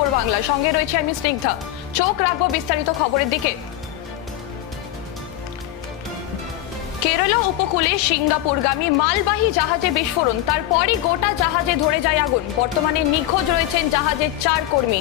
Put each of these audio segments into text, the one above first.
খবর বাংলা সঙ্গে রয়েছে আমি স্নিগ্ধা। চোখ রাখব বিস্তারিত খবরের দিকে। কেরলা উপকূলে সিঙ্গাপুরগামী মালবাহী জাহাজে বিস্ফোরণ, তারপরই গোটা জাহাজে ধরে যায় আগুন। বর্তমানে নিখোঁজ রয়েছেন জাহাজের চার কর্মী।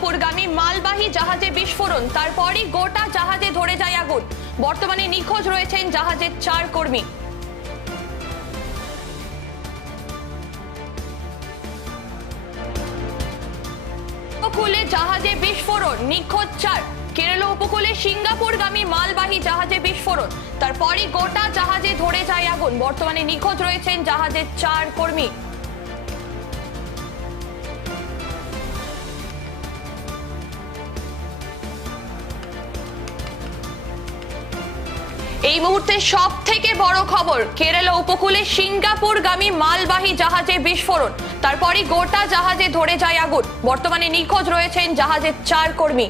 সিঙ্গাপুরগামী মালবাহী জাহাজে বিস্ফোরণ, তারপরই গোটা জাহাজে ধরে যায় আগুন। বর্তমানে নিখোঁজ রয়েছেন জাহাজের চার কর্মী। উপকূলে জাহাজে বিস্ফোরণ, নিখোঁজ চার। কেরল উপকূলে সিঙ্গাপুরগামী মালবাহী জাহাজে বিস্ফোরণ, তারপরই গোটা জাহাজে ধরে যায় আগুন। বর্তমানে নিখোঁজ রয়েছেন জাহাজের চার কর্মী। এই মুহূর্তে সব থেকে বড় খবর, কেরালা উপকূলে সিঙ্গাপুরগামী মালবাহী জাহাজে বিস্ফোরণ। তারপরই গোটা জাহাজে ধরে যায় আগুন। বর্তমানে নিখোঁজ রয়েছেন জাহাজের চার কর্মী।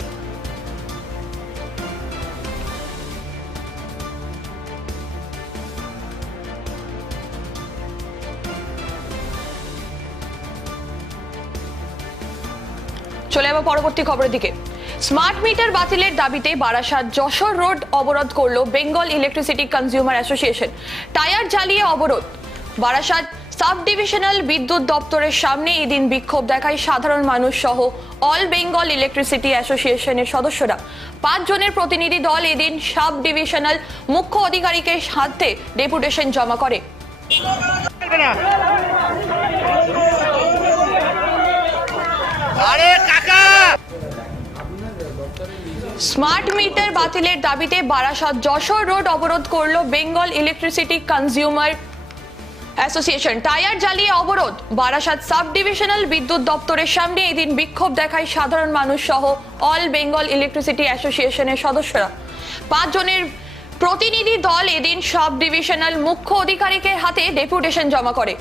চলে যাব পরবর্তী খবরের দিকে। স্মার্ট মিটার বাতিলের দাবিতে বারাসাত যশোর রোড অবরোধ করল Bengal electricity consumer association. Tyre জ্বালিয়ে অবরোধ। বারাসাত সাব ডিভিশনাল বিদ্যুৎ দপ্তরের সামনে এদিন বিক্ষোভ দেখায় সাধারণ মানুষ সহ অল বেঙ্গল ইলেকট্রিসিটি অ্যাসোসিয়েশনের সদস্যরা। পাঁচ জনের প্রতিনিধি দল এদিন সাব ডিভিশনাল মুখ্য আধিকারিকের হাতে ডেপুটেশন জমা করে। আরে কাকা! স্মার্ট মিটার বাতিলের দাবিতে বারাসাত যশোর রোড অবরোধ করল Bengal electricity consumer association. Tyre জ্বালিয়ে অবরোধ। বারাসাত সাব ডিভিশনাল বিদ্যুৎ দপ্তরের সামনে এদিন বিক্ষোভ দেখায় সাধারণ মানুষ সহ অল বেঙ্গল ইলেকট্রিসিটি অ্যাসোসিয়েশনের সদস্যরা। পাঁচজনের প্রতিনিধি দল এদিন সাব ডিভিশনাল মুখ্য আধিকারিকের হাতে ডেপুটেশন জমা করে।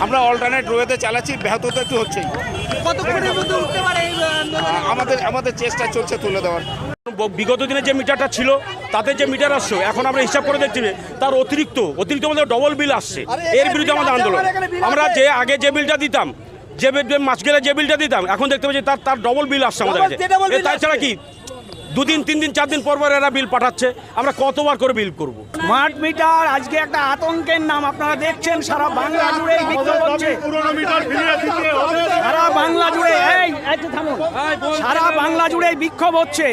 আমরা অল্টারনেট রোয়েতে চালাচ্ছি ব্যাহত তো একটু হচ্ছেই। কতক্ষণের মধ্যে উঠতে পারে এই আন্দোলন? আ- আমাদের আমাদের চেষ্টা চলছে তুলে দেওয়ার। বিগত দিনে যে মিটারটা ছিল তাতে যে মিটার আসছে এখন আমরা হিসাব করে দেখছি তার অতিরিক্ত অতিরিক্ত আমাদের ডবল বিল আসছে। এর বিরুদ্ধে আমাদের আন্দোলন। আমরা যে আগে যে বিলটা দিতাম যে মাস গেলে যে বিলটা দিতাম এখন দেখতে পাচ্ছি তার তার ডবল বিল আসছে আমাদের কাছে। তাছাড়া কি দুদিন তিন দিন চার দিন পর পর এরা বিল পাঠাচ্ছে। আমরা কতবার করে বিল করব? স্মার্ট মিটার আজকে একটা আতঙ্কের নাম আপনারা দেখছেন সারা বাংলা জুড়ে এই বিক্ষোভ হচ্ছে। সারা বাংলা জুড়ে এই সারা বাংলা জুড়ে বিক্ষোভ হচ্ছে।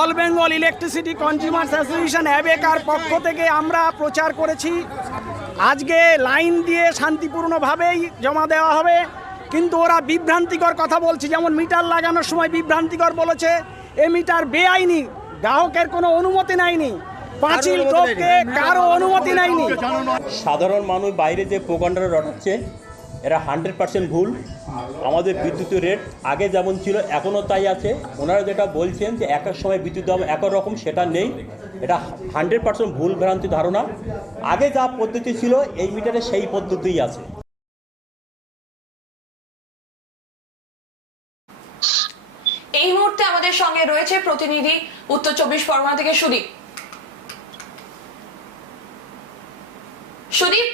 All Bengal electricity consumers association অ্যাবেকার পক্ষ থেকে আমরা প্রচার করেছি। আজকে লাইন দিয়ে শান্তিপূর্ণভাবেই জমা দেওয়া হবে। কিন্তু ওরা বিভ্রান্তিকর কথা বলছে। যেমন মিটার লাগানোর সময় বিভ্রান্তিকর বলেছে। এ মিটার বেআইনি গ্রাহকের কোনো অনুমতি নেয়নি পাঁচিল টোপকে কারও অনুমতি নেয়নি। সাধারণ মানুষ বাইরে যে প্রোপাগান্ডারা রটাচ্ছে এরা হান্ড্রেড পার্সেন্ট ভুল। আমাদের বিদ্যুতের রেট আগে যেমন ছিল এখনও তাই আছে। ওনারা যেটা বলছেন যে এক এক সময় বিদ্যুৎ দাম এক রকম সেটা নেই। এটা হান্ড্রেড পার্সেন্ট ভুল ভ্রান্তি ধারণা। আগে যা পদ্ধতি ছিল এই মিটারে সেই পদ্ধতিই আছে এই মুহূর্তে আমাদের সঙ্গে রয়েছে প্রতিনিধি উত্তর চব্বিশ পরগনা থেকে সুদীপ। সুদীপ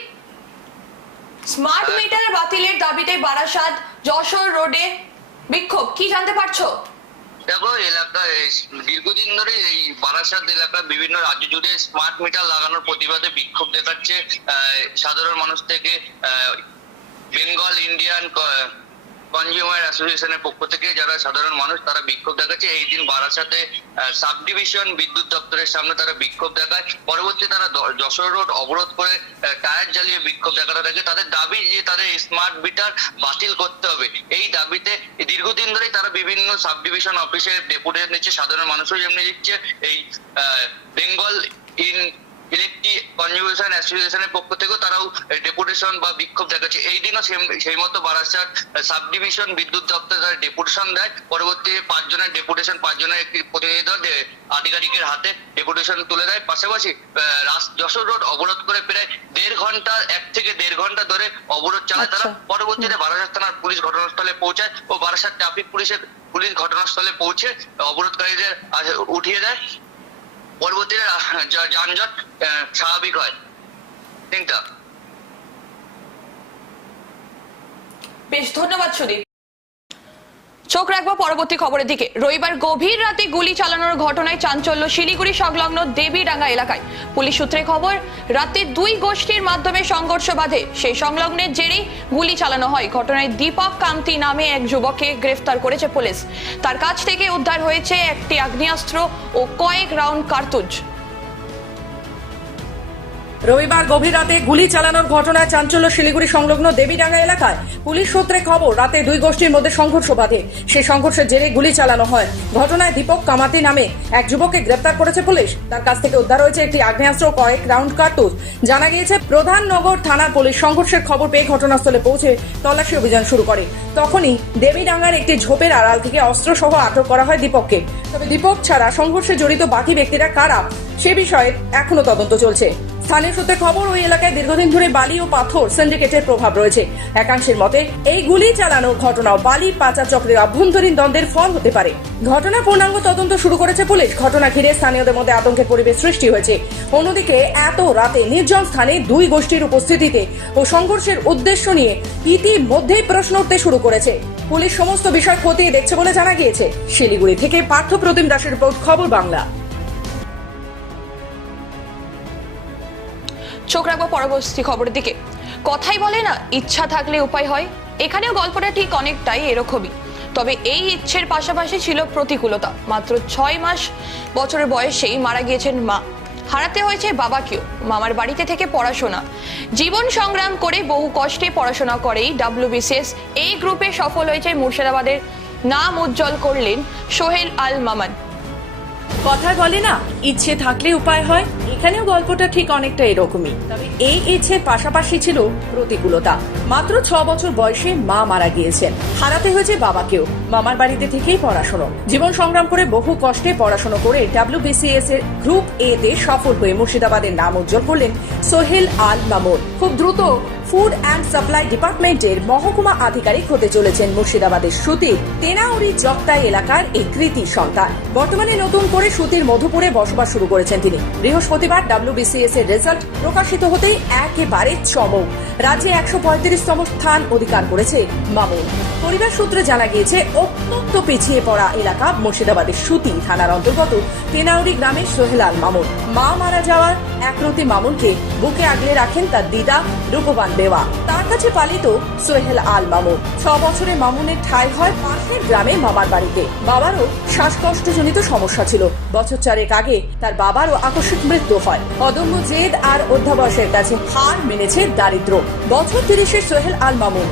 স্মার্ট মিটার বাতিলের দাবিতে বারাসাত যশোর রোডে বিক্ষোভ কি জানতে পারছ? দেখো এলাকায় দীর্ঘদিন ধরে এই বারাসাত এলাকার বিভিন্ন রাজ্য জুড়ে স্মার্ট মিটার লাগানোর প্রতিবাদে বিক্ষোভ দেখাচ্ছে সাধারণ মানুষ থেকে বেঙ্গল ইন্ডিয়ান কনজিউমার অ্যাসোসিয়েশনের পক্ষ থেকে যারা সাধারণ মানুষ, তারা বিক্ষোভ দেখাচ্ছে। এই দিন বারাসাতে সাব ডিভিশন বিদ্যুৎ দপ্তরের সামনে তারা বিক্ষোভ দেখায়। পরবর্তী তারা যশোর রোড অবরোধ করে টায়ার জ্বালিয়ে বিক্ষোভ দেখাতে থাকে। তাদের দাবি যে তাদের স্মার্ট মিটার বাতিল করতে হবে। এই দাবিতে দীর্ঘদিন ধরেই তারা বিভিন্ন সাব ডিভিশন অফিসে ডেপুটেশন নিচ্ছে সাধারণ মানুষও যেমনি দিচ্ছে, এই বেঙ্গল ইন ইলেকট্রি কনজিউশন অ্যাসোসিয়েশনের পক্ষ থেকেও তারাও ডেপুটেশন বা বিক্ষোভ দেখাচ্ছে। এই দিনও সেই মতো বারাসাত সাব ডিভিশন বিদ্যুৎ দপ্তর তারা ডেপুটেশন দেয়। পরবর্তী পাঁচজনের ডেপুটেশন পাঁচজনের একটি প্রতিনিধি দল আধিকারিকের হাতে ডেপুটেশন তুলে দেয়। পাশাপাশি যশোর রোড অবরোধ করে প্রায় দেড় ঘণ্টা এক থেকে দেড় ঘণ্টা ধরে অবরোধ চালায় তারা। আচ্ছা। পরবর্তীতে বারাসাত থানার পুলিশ ঘটনাস্থলে পৌঁছায় ও বারাসাত ট্রাফিক পুলিশের পুলিশ ঘটনাস্থলে পৌঁছে অবরোধকারীদের উঠিয়ে দেয়। পরবর্তীতে যানজট স্বাভাবিক হয়। তিনটা বেশ ধন্যবাদ সুদীপ। চোখ রাখব পরবর্তী খবরের দিকে। রবিবার গভীর রাতে গুলি চালানোর ঘটনায় চাঞ্চল্য শিলিগুড়ি সংলগ্ন দেবীডাঙ্গা এলাকায়। পুলিশ সূত্রে খবর, রাতে দুই গোষ্ঠীর মাধ্যমে সংঘর্ষ বাধে। সেই সংলগ্নের জেরেই গুলি চালানো হয়। ঘটনায় দীপক কান্তি নামে এক যুবককে গ্রেফতার করেছে পুলিশ। তার কাছ থেকে উদ্ধার হয়েছে একটি আগ্নেয়াস্ত্র ও কয়েক রাউন্ড কার্তুজ। রবিবার গভীর রাতে গুলি চালানোর ঘটনায় চাঞ্চল্য শিলিগুড়ি সংলগ্ন দেবীডাঙ্গা এলাকায় পুলিশ সূত্রে খবর, রাতে দুই গোষ্ঠীর মধ্যে সংঘর্ষ বাধে। সেই সংঘর্ষের জেরে গুলি চালানো হয়। ঘটনায় দীপক কামাতি নামে এক যুবককে গ্রেপ্তার করেছে পুলিশ। তার কাছ থেকে উদ্ধার হয়েছে একটি আগ্নেয়াস্ত্র কয়েক রাউন্ড কার্তুজ। জানা গিয়েছে প্রধাননগর থানার পুলিশ সংঘর্ষের খবর পেয়ে ঘটনাস্থলে পৌঁছে তল্লাশি অভিযান শুরু করে। তখনই দেবীডাঙ্গার একটি ঝোপের আড়াল থেকে অস্ত্রসহ আটক করা হয় দীপককে। তবে দীপক ছাড়া সংঘর্ষে জড়িত বাকি ব্যক্তিরা কারা, সে বিষয়ে এখনও তদন্ত চলছে। স্থানীয় সূত্রে খবর, ওই এলাকায় দীর্ঘদিন ধরে বালি ও পাথর সিন্ডিকেটের প্রভাব রয়েছে। একাংশের মতে, এই গুলি চালানোর ঘটনাও বালি পাচার চক্রের অভ্যন্তরীণ দ্বন্দ্বের ফল হতে পারে। ঘটনা পূর্ণাঙ্গ তদন্ত শুরু করেছে পুলিশ। ঘটনা ঘিরে স্থানীয়দের মধ্যে আতঙ্কের পরিবেশ সৃষ্টি হয়েছে। অন্যদিকে, এত রাতে নির্জন স্থানে দুই গোষ্ঠীর উপস্থিতিতে ও সংঘর্ষের উদ্দেশ্য নিয়ে ইতিমধ্যেই প্রশ্ন উঠতে শুরু করেছে। পুলিশ সমস্ত বিষয় খতিয়ে দেখছে বলে জানা গিয়েছে। শিলিগুড়ি থেকে পার্থ প্রতিম দাসের রিপোর্ট, খবর বাংলা। চোখ রাখব পরবর্তী খবরের দিকে। কথাই বলে না, ইচ্ছা থাকলে উপায় হয়। এখানেও গল্পটা ঠিক অনেকটাই এরকমই। তবে এই ইচ্ছের পাশাপাশি ছিল প্রতিকূলতা। মাত্র ছয় মাস বছরের বয়সেই মারা গিয়েছেন মা। হারাতে হয়েছে বাবাকেও মামার বাড়িতে থেকে পড়াশোনা। জীবন সংগ্রাম করে বহু কষ্টে পড়াশোনা করেই ডাব্লিউবিসিএস এই গ্রুপে সফল হয়েছে মুর্শিদাবাদের নাম উজ্জ্বল করলেন সোহেল আল মামান। কথায় বলে না, ইচ্ছে থাকলে উপায় হয়। এখানেও গল্পটা ঠিক অনেকটা এরকমই। তবে এই ইচ্ছের পাশাপাশি ছিল প্রতিকূলতা। মাত্র ছ বছর বয়সে মা মারা গিয়েছেন। হারাতে হয়েছে বাবাকেও। মামার বাড়িতে থেকেই পড়াশোনা। জীবন সংগ্রাম করে বহু কষ্টে পড়াশোনা করে ডাব্লিউবিসিএস এর গ্রুপ এ তে সফল হয়ে মুর্শিদাবাদের নাম উজ্জ্বল করলেন সোহেল আল মামুন। খুব দ্রুত ফুড অ্যান্ড সাপ্লাই ডিপার্টমেন্টের মহকুমা আধিকারিক হতে চলেছেন মুর্শিদাবাদের সুতির তেনাউরি জগতাই এলাকার এই কৃতি সন্তান। বর্তমানে নতুন করে সুতির মধুপুরে বসবাস শুরু করেছেন তিনি। বৃহস্পতিবার ডাব্লিউবিসিএস এর রেজাল্ট প্রকাশিত হতেই একেবারে চমক। রাজ্যে একশো পঁয়ত্রিশতম স্থান অধিকার করেছে মামুন। পরিবার সূত্রে জানা গিয়েছে, অত্যন্ত পিছিয়ে পড়া এলাকা মুর্শিদাবাদের সুতি থানার অন্তর্গত তেনাউরি গ্রামের সোহেলাল মামুন। মা মারা যাওয়ার একরতি মামুনকে বুকে আগলে রাখেন তার দিদা রূপবান দেওয়া তার কাছে পালিত সোহেল আল মামুন। ছ বছরে মামুনের ঠাঁই হয় পাশের গ্রামে মামার বাড়িতে। বাবারও শ্বাসকষ্টজনিত সমস্যা ছিল। বছর চারেক আগে তার বাবারও আকস্মিক মৃত্যু হয়। অদম্য জেদ আর অধ্যাবসের কাছে হার মেনেছে দারিদ্র। বছর তিরিশের সোহেল আল মামুন।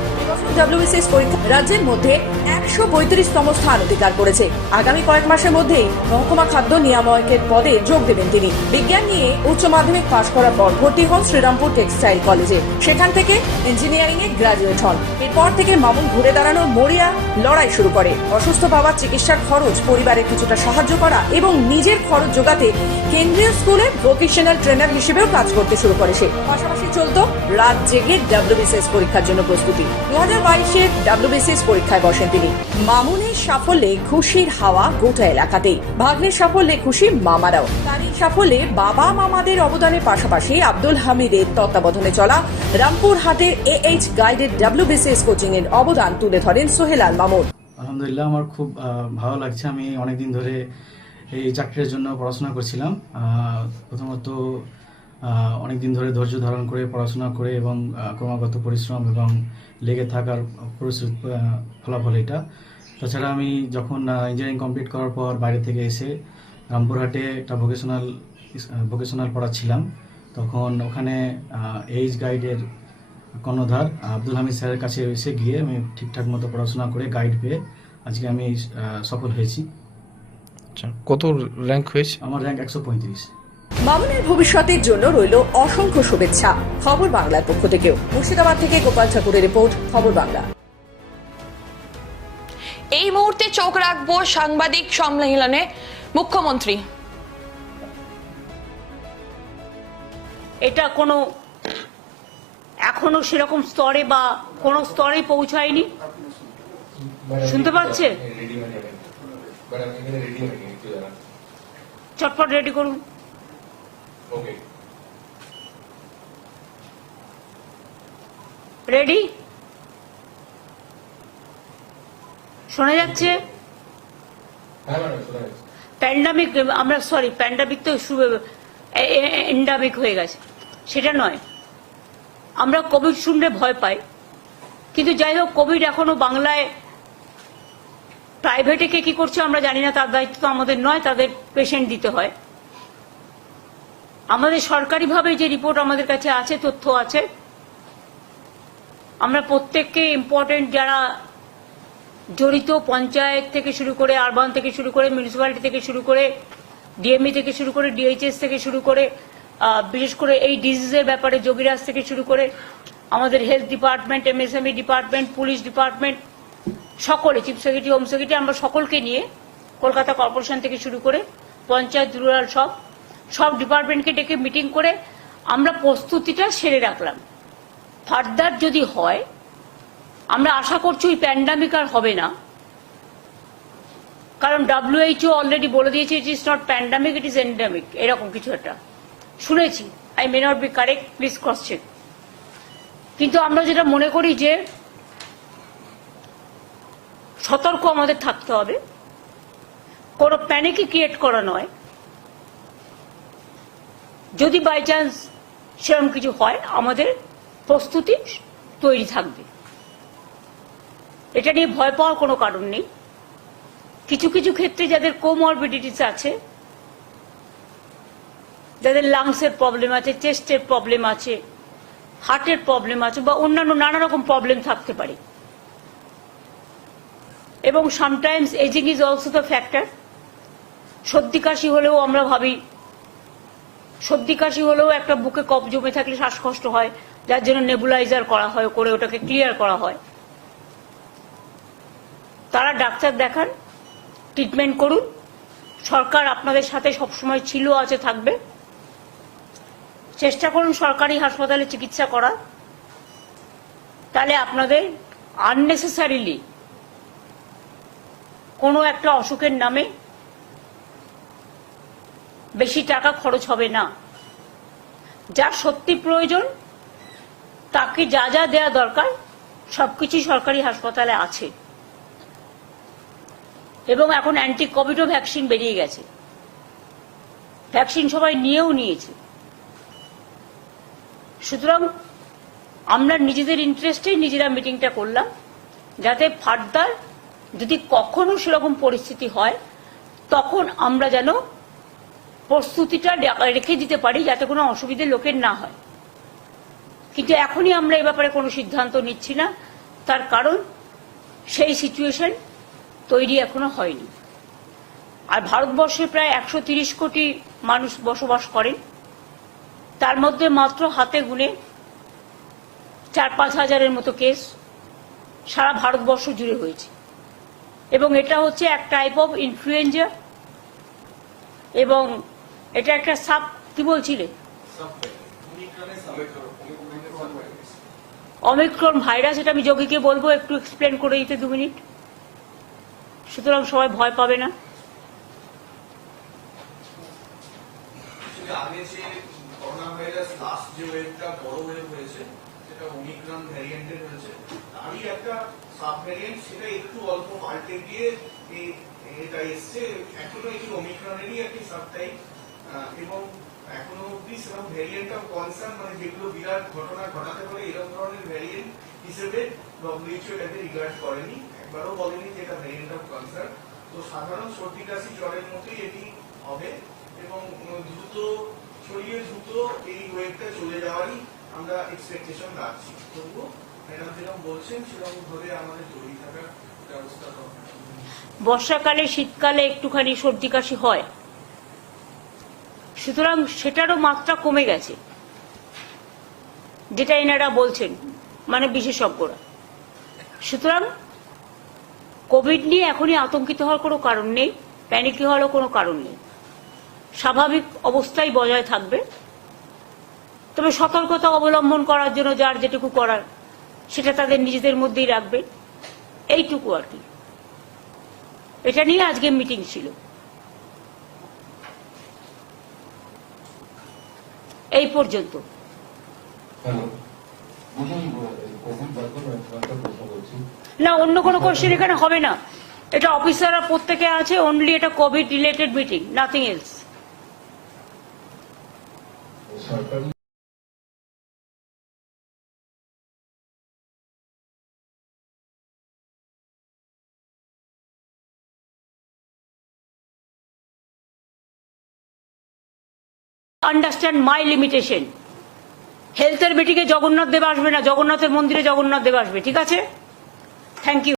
ডাব্লিউবিসিএস পরীক্ষা রাজ্যের মধ্যে একশো পঁয়ত্রিশতম স্থান অধিকার করেছে। আগামী কয়েক মাসের মধ্যেই মহকুমা খাদ্য নিয়ামকের পদে যোগ দেবেন তিনি। বিজ্ঞান নিয়ে উচ্চ মাধ্যমিক পাশ করার পর ভর্তি হন শ্রীরামপুর টেক্সটাইল কলেজে। সেখান থেকে ইঞ্জিনিয়ারিং এ গ্রাজুয়েট হন। এরপর থেকে মামুন ঘুরে দাঁড়ানোর মরিয়া লড়াই শুরু করে। অসুস্থ বাবার চিকিৎসার খরচ, পরিবারের কিছুটা সাহায্য করা এবং নিজের খরচ যোগাতে কেন্দ্রীয় স্কুলে ভোকেশনাল ট্রেনার হিসেবেও কাজ করতে শুরু করে সে। পাশাপাশি চলতো রাত জেগে ডাব্লিউবিসিএস পরীক্ষার জন্য প্রস্তুতি। দু হাজার বাইশের ডাব্লিউবিসিএস পরীক্ষায় বসেন তিনি। মামুনের সাফল্যে খুশির হাওয়া গোটা এলাকাতেই। ভাগ্নের সাফল্যে খুশি মামারাও। তার সাফল্যে বাবা মামাদের অবদানের পাশাপাশি আব্দুল হামিদের তত্ত্বাবধানে চলা রামপুরহাটের A H guided WBCS coaching এর অবদান তুলে ধরেন সোহেলাল মামুন। আলহামদুলিল্লাহ, আমার খুব ভালো লাগছে। আমি অনেকদিন ধরে এই চাকরির জন্য পড়াশোনা করছিলাম। প্রথমত অনেক দিন ধরে ধৈর্য ধারণ করে পড়াশোনা করে এবং ক্রমাগত পরিশ্রম এবং লেগে থাকার পরিশ্রুত ফলাফল এটা। তাছাড়া আমি যখন ইঞ্জিনিয়ারিং কমপ্লিট করার পর বাইরে থেকে এসে রামপুরহাটে একটা ভোকেশনাল ভোকেশনাল পড়াচ্ছিলাম তখন ওখানে এইজ গাইডের কর্ণধার আব্দুল হামিদ স্যারের কাছে এসে গিয়ে আমি ঠিকঠাক মতো পড়াশোনা করে গাইড পেয়ে আজকে আমি সফল হয়েছি। আচ্ছা কত র্যাঙ্ক হয়েছে? আমার র্যাঙ্ক একশো পঁয়ত্রিশ। মামুনের ভবিষ্যতের জন্য রইল অসংখ্য শুভেচ্ছা। খবর বাংলার পক্ষ থেকেও। মুর্শিদাবাদ থেকে গোপাল ঠাকুরের রিপোর্ট খবর বাংলা। এই মুহূর্তে চোখ রাখব সাংবাদিক সম্মেলনে মুখ্যমন্ত্রী। এটা কোনো এখনও সেরকম স্তরে বা কোনো স্তরে পৌঁছায়নি? শুনতে পাচ্ছে? চটপট রেডি করুন। রেডি শোনা যাচ্ছে? প্যান্ডামিক আমরা সরি প্যান্ডামিক তো এন্ডামিক হয়ে গেছে। সেটা নয়। আমরা কোভিড শুনলে ভয় পাই। কিন্তু যাই হোক কোভিড এখনও বাংলায় প্রাইভেটে কে কি করছে আমরা জানি না। তার দায়িত্ব তো আমাদের নয় তাদের পেশেন্ট দিতে হয়। আমাদের সরকারিভাবে যে রিপোর্ট আমাদের কাছে আছে, তথ্য আছে, আমরা প্রত্যেককে ইম্পর্টেন্ট যারা জড়িত পঞ্চায়েত থেকে শুরু করে আরবান থেকে শুরু করে মিউনিসিপ্যালিটি থেকে শুরু করে ডিএমই থেকে শুরু করে ডিএইচএস থেকে শুরু করে বিশেষ করে এই ডিজিজের ব্যাপারে যোগীরাজ থেকে শুরু করে আমাদের health department MSME department police department সকলে চিফ সেক্রেটারি হোম সেক্রেটারি আমরা সকলকে নিয়ে কলকাতা কর্পোরেশন থেকে শুরু করে পঞ্চায়েত রুরাল সব সব ডিপার্টমেন্টকে ডেকে মিটিং করে আমরা প্রস্তুতিটা সেরে রাখলাম। ফার্দার যদি হয়, আমরা আশা করছি ওই প্যান্ডামিক আর হবে না। কারণ ডাব্লিউএইচও অলরেডি বলে দিয়েছে it is not pandemic it is endemic এরকম কিছু একটা। শুনেছি। I may not be correct please cross check কিন্তু আমরা যেটা মনে করি যে, সতর্ক আমাদের থাকতে হবে। কোনো প্যানিকই ক্রিয়েট করা নয়। যদি বাই চান্স সেরকম কিছু হয়, আমাদের প্রস্তুতি তৈরি থাকবে। এটা নিয়ে ভয় পাওয়ার কোনো কারণ নেই। কিছু কিছু ক্ষেত্রে যাদের কোমরবিডিটিস আছে, যাদের লাংসের প্রবলেম আছে চেস্টের প্রবলেম আছে হার্টের প্রবলেম আছে, বা অন্যান্য নানা রকম প্রবলেম থাকতে পারে। এবং sometimes ageing is also the factor সর্দি কাশি হলেও আমরা ভাবি সর্দি কাশি হলেও একটা বুকে কফ জমে থাকলে শ্বাসকষ্ট হয়, যার জন্য নেবুলাইজার করা হয়, করে ওটাকে ক্লিয়ার করা হয়। তারা ডাক্তার দেখান, ট্রিটমেন্ট করুন। সরকার আপনাদের সাথে সবসময় ছিল, আছে, থাকবে। চেষ্টা করুন সরকারি হাসপাতালে চিকিৎসা করার। তাহলে আপনাদের আননেসেসারিলি কোনো একটা অসুখের নামে বেশি টাকা খরচ হবে না। যা সত্যি প্রয়োজন, তাকে যা যা দেয়া দরকার সবকিছুই সরকারি হাসপাতালে আছে। এবং এখন অ্যান্টি কোভিডও ভ্যাকসিন বেরিয়ে গেছে। ভ্যাকসিন সবাই নিয়েও নিয়েছে। সুতরাং আমরা নিজেদের ইন্টারেস্টেই নিজেরা মিটিংটা করলাম, যাতে ফার্দার যদি কখনো সেরকম পরিস্থিতি হয়, তখন আমরা যেন প্রস্তুতিটা রেখে দিতে পারি যাতে কোনো অসুবিধে লোকের না হয়। কিন্তু এখনই আমরা এ ব্যাপারে কোনো সিদ্ধান্ত নিচ্ছি না। তার কারণ, সেই সিচুয়েশন তৈরি এখনও হয়নি। আর ভারতবর্ষে প্রায় একশো কোটি মানুষ বসবাস করেন। তার মধ্যে মাত্র হাতে গুনে চার পাঁচ হাজারের মতো কেস সারা ভারতবর্ষ জুড়ে হয়েছে। এবং এটা হচ্ছে এক টাইপ অফ ইনফ্লুয়েঞ্জা এবং এটা একটা সাব, কি বলছিলে? অমিক্রন ভাইরাস, এটা আমি যোগীকে বলব, একটু এক্সপ্লেন করে দিতে দু মিনিট। সুতরাং সবাই ভয় পাবে না। সেটা একটা অল্প পাল্টে এটা এসছে, এখনও এই একটি এবং এখনও অব্দি সেরকম ভ্যারিয়েন্ট অফ কনসার্ন মানে যেগুলো বিরাট ঘটনা ঘটাতে পারে, এরকম ধরনের ভ্যারিয়েন্ট হিসেবে ডব্লিউএইচও এটাকে রিগার্ড করেনি, একবারও বলেনি যে এটা ভ্যারিয়েন্ট অফ কনসার্ন তো সাধারণ সর্দি কাশি জ্বরের মতোই এটি হবে এবং দ্রুত, ছড়িয়ে দ্রুত এই ওয়েভটা চলে যাওয়ারই আমরা এক্সপেকটেশন রাখছি। তবুও ম্যাডাম যেরকম বলছেন সেরকম ভাবে আমাদের তৈরি থাকার ব্যবস্থা বর্ষাকালে, শীতকালে একটুখানি সর্দি কাশি হয়। সুতরাং সেটারও মাত্রা কমে গেছে। যেটা এনারা বলছেন মানে বিশেষজ্ঞরা। সুতরাং কোভিড নিয়ে এখনই আতঙ্কিত হওয়ার কোনো কারণ নেই, প্যানিকি হওয়ারও কোনো কারণ নেই। স্বাভাবিক অবস্থাই বজায় থাকবে। তবে সতর্কতা অবলম্বন করার জন্য যার যেটুকু করার, সেটা তাদের নিজেদের মধ্যেই রাখবে। এইটুকু আর কি। এটা নিয়ে আজকে মিটিং ছিল। এই পর্যন্ত। না অন্য কোনো কোশ্চেন এখানে হবে না। এটা অফিসাররা প্রত্যেকে আছে অনলি এটা covid related meeting nothing else understand my limitation হেলথের মিটিংয়ে জগন্নাথ দেব আসবে না, জগন্নাথের মন্দিরে জগন্নাথ দেব আসবে, ঠিক আছে? Thank you